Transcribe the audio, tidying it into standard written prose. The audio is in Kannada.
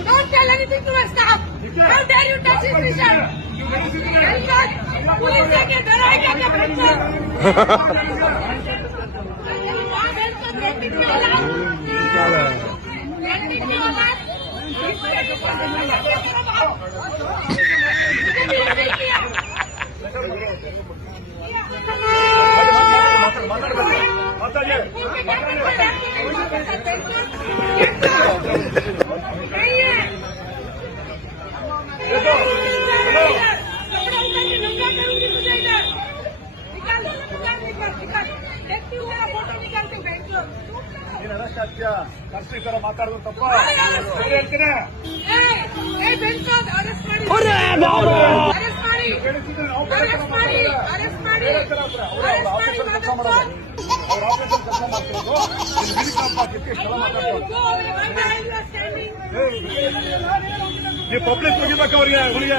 Don't tell anything to my staff. How dare you touch his mission? Police के डराएगा क्या बच्चा? ಕಷ್ಟಕರ ಮಾತಾಡೋದು ತಪ್ಪ ಹೇಳ್ತೀನಿ. ನೀವು ಪಬ್ಲಿಕ್ ಮುಗಿಬೇಕು ಅವ್ರಿಗೆ ಅವರಿಗೆ